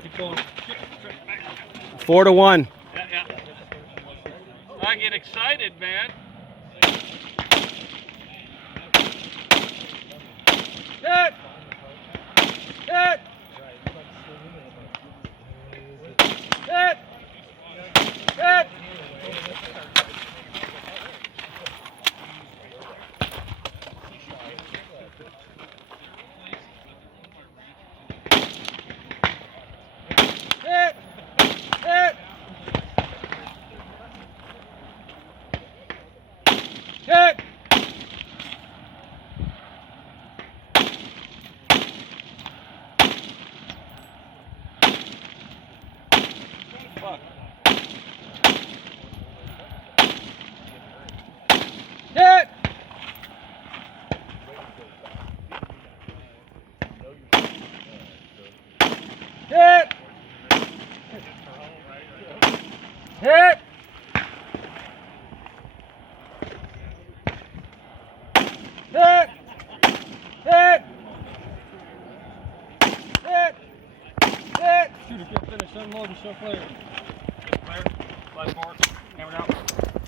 Keep going. 4-1. Yeah. I get excited, man. Hit! Hit! Hit! Hit! Hit! Hit! Hit! Fuck. Hit! Hit! Hit! Hit! Hit! Hit! Hit! Shoot, if you're finished unloading, so clear. Clear. Slide forward. Hammer out.